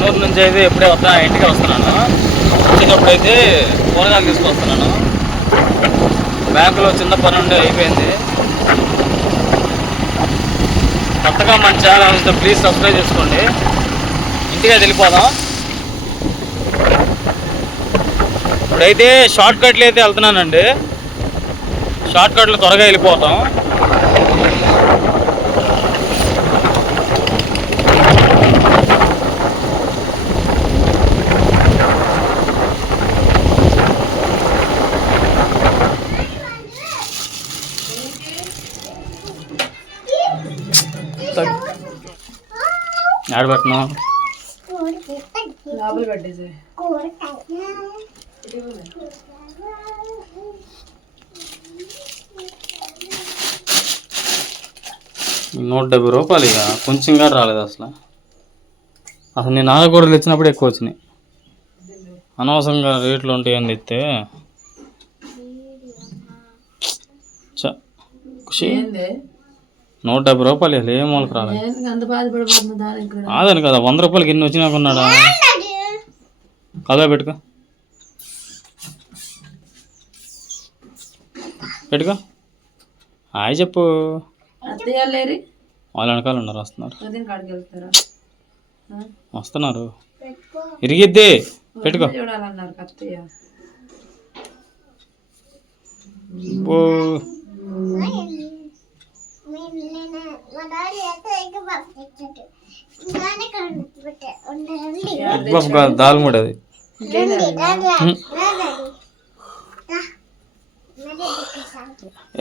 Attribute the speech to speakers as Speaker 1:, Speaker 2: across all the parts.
Speaker 1: కర్నూలు నుంచి అయితే ఎప్పుడే వస్తా ఇంటికి వస్తున్నాను. వచ్చేటప్పుడు అయితే కూరగాయలు తీసుకొస్తున్నాను. బ్యాంకులో చిన్న పని ఉండే అయిపోయింది. కొత్తగా మన ఛానల్ ఉంటే ప్లీజ్ సబ్స్క్రైబ్ చేసుకోండి. ఇంటికి వెళ్ళిపోదాం. ఇప్పుడైతే షార్ట్ కట్లు అయితే వెళ్తున్నానండి. షార్ట్ కట్లు త్వరగా వెళ్ళిపోతాం. ఆడబెట్టను నూట డెబ్బై రూపాయలు ఇక. కొంచెం కూడా రాలేదు అసలు. అసలు నేను ఆకుకూరలు తెచ్చినప్పుడు ఎక్కువ వచ్చినాయి. అనవసరంగా రేట్లు ఉంటాయని తెస్తే చ నూట డెబ్బై రూపాయలు అసలు ఏ మూలకి రాలేదు కాదని కదా వంద రూపాయలకి ఎన్ని వచ్చినా కొన్నాడా? కదా పెట్టుకో. పెట్టుకో. హాయ్ చెప్పు. వాళ్ళ వెనకాల ఉన్నారు వస్తున్నారు? వస్తున్నారు. ఇరిగిద్ది. పెట్టుకో.
Speaker 2: చూడాలన్నారు
Speaker 1: బాబు కాదు దాల్ముడి అది.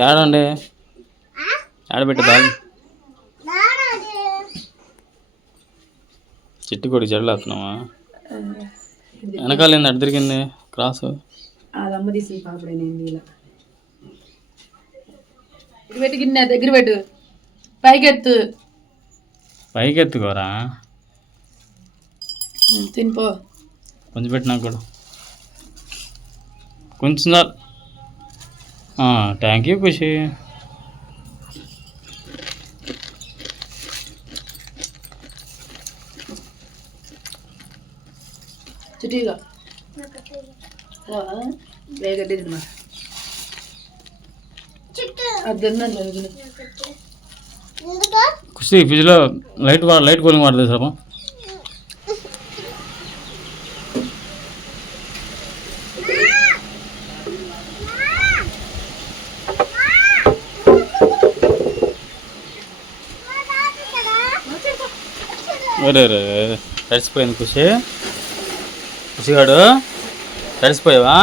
Speaker 1: ఏడండి ఏడబెట్టి దాల్? చెట్టు కొడి జడలేస్తున్నావా వెనకాల ఏంది అడ్డు తిరిగింది? క్రాస్?
Speaker 2: దగ్గర పెట్టు. పైకెత్తు.
Speaker 1: పైకి ఎత్తుకోరా
Speaker 2: ఉం, తినిపో.
Speaker 1: కొంచెం పెట్టినా కూడా. కొంచెం థ్యాంక్ యూ ఖుషి.
Speaker 2: చుట్టిగా. వేగడ్డి తినమా
Speaker 1: ఖుషి ఫ్రిడ్జ్లో లైట్ లైట్ కూలింగ్ వాటర్ తీసుకురాపా అరే రే తడిసిపోయింది ఖుషి ఖుషిగాడు తడిసిపోయావా?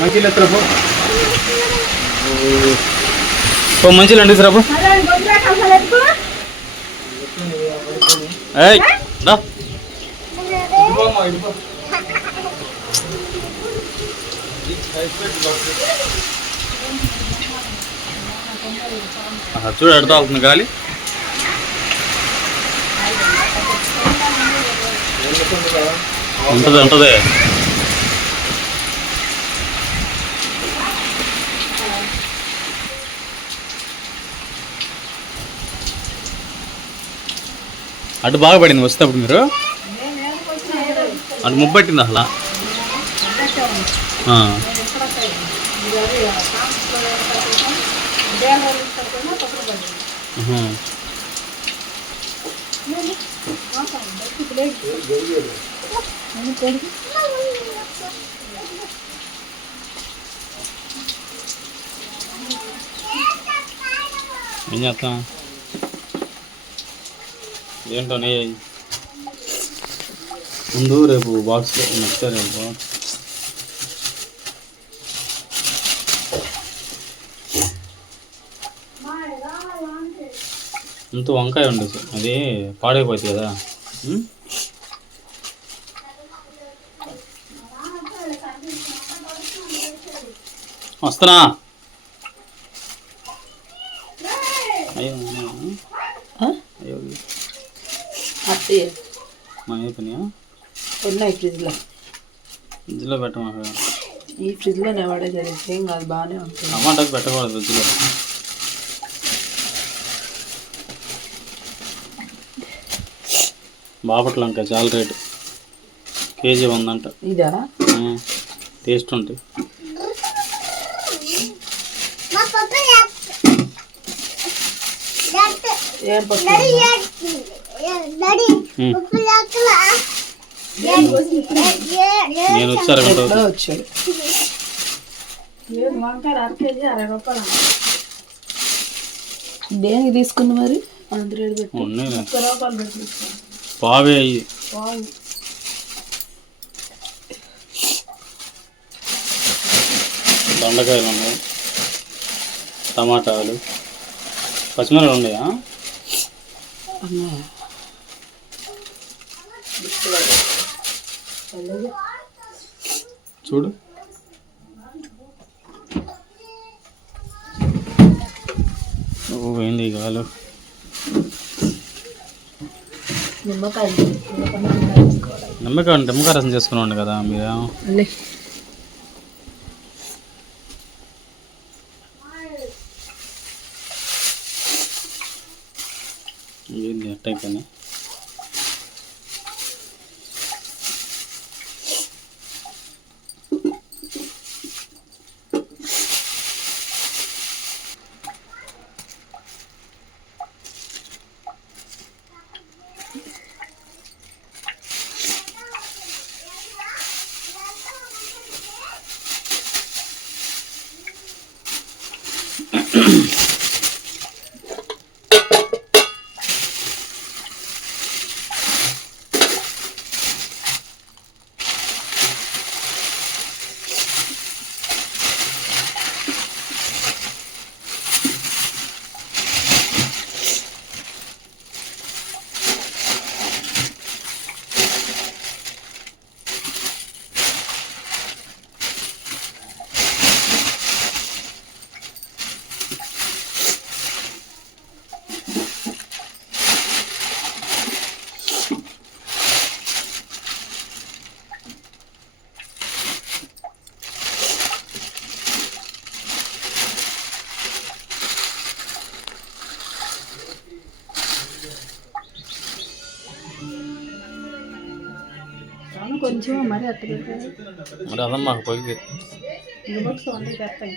Speaker 1: మంచిలు ఓ మంచిలు అండి తీసుకురాపు ఏయ్ రా ఆహా, చూడు ఎడతా అవుతుంది గాలి. ఉంటుంది ఉంటుంది. అటు బాగా పడింది వచ్చేటప్పుడు మీరు? అటు ముబ్బట్టింది అసలు? ఆ. ఉహు. ఏం చేస్తాం ఏంటో నే ముందు రేపు బాక్స్ నెక్స్ట్ రేపు ఇంత వంకాయ ఉండేది అది పాడైపోతుంది కదా? వస్తున్నా.
Speaker 2: ఉన్నాయి ఫ్రిడ్జ్లో.
Speaker 1: ఇందులో పెట్టమా
Speaker 2: ఈ ఫ్రిడ్జ్లోనే పడే జరిగింది ఏం కాదు బాగానే ఉంటుంది.
Speaker 1: టమాటాకి పెట్టకూడదు ఫ్రిడ్జ్లో. బాపట్ల ఇంకా చాలా రేటు. కేజీ వందంట.
Speaker 2: ఇదా?
Speaker 1: Taste um. నేను వచ్చి అరగంట
Speaker 2: వచ్చాడు దేనికి తీసుకుంది మరి? అంత
Speaker 1: పావే అయ్యి. దొండకాయలు ఉన్నాయి. టమాటాలు. పచ్చిమిరపకాయలు ఉన్నాయా. చూడు. ఓ ఏంది ఈ గాలు
Speaker 2: నిమ్మకాయ నిమ్మకాయ.
Speaker 1: నిమ్మకాయ రసం చేసుకున్నాండి కదా మీరు. ఏంది ఎట్టయిపోయినాయి
Speaker 2: కొంచెం మరి
Speaker 1: మరి అదమ్మా
Speaker 2: చేస్తాయి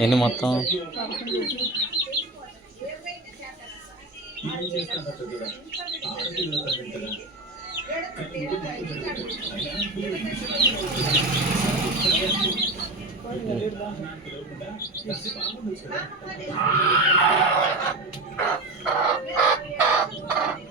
Speaker 1: ఎన్ని మొత్తం
Speaker 2: పద రా, మేము ఇలా Ah!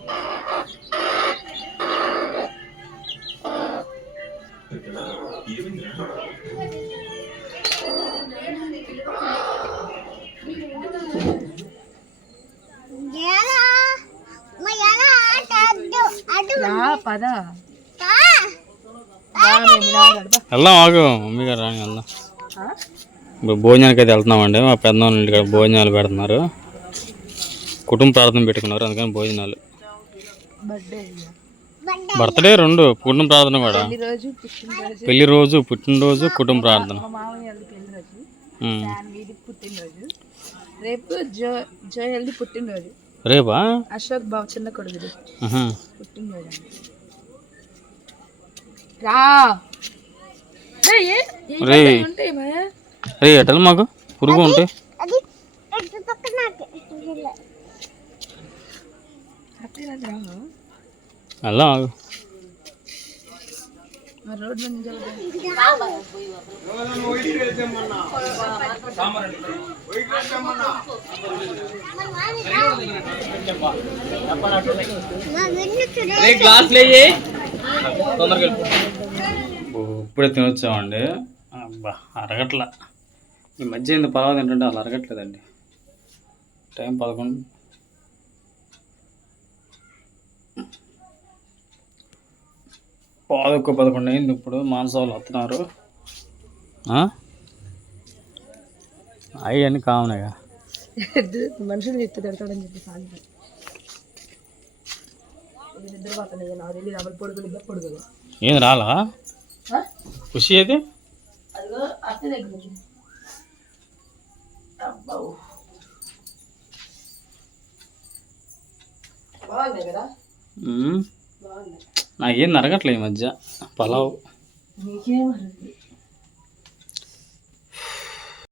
Speaker 1: వెళ్దాం ఆగు మమ్మీ గారు రాని వెళ్దాం.
Speaker 2: ఆ?
Speaker 1: ఇప్పుడు భోజనానికి అయితే వెళ్తున్నామండి మా పెద్దవాళ్ళ ఇంటికాడ భోజనాలు పెడుతున్నారు. కుటుంబ ప్రార్థన పెట్టుకున్నారు అందుకని భోజనాలు.
Speaker 2: బర్త్డే
Speaker 1: రెండు కుటుంబ ప్రార్థన కూడా.
Speaker 2: పెళ్ళి రోజు పుట్టినరోజు
Speaker 1: కుటుంబ ప్రార్థన.
Speaker 2: రేపు జో జోయల్ది పుట్టినరోజు.
Speaker 1: రేపా?
Speaker 2: అశోక్ బాబు చిన్న. పుట్టినరోజు. అండి. రా.
Speaker 1: ఎటలు మాకు? పురుగు ఉంటాయి
Speaker 2: రాదు రా.
Speaker 1: వెళ్దాం ఆగు
Speaker 2: ఆ రోడ్ మీద నిలబడి.
Speaker 1: ఓ, ఇప్పుడే తినొచ్చామండి. అబ్బా అరగట్ల. ఈ మధ్య ఇంత పలావ్ తింటుంటే అలా అరగట్లేదండి. టైం పదకొండు. పాదొక్క పదకొండు అయింది ఇప్పుడు మానస వాళ్ళు వస్తున్నారు అవి అన్నీ కామనేగా
Speaker 2: మనుషులు చెప్తే తిడతాడని చెప్పి సాగి
Speaker 1: ఏం రాలా? ఖుషి.
Speaker 2: బాగుంది
Speaker 1: నాకేం నరగట్లే ఈ మధ్య. పలావ్.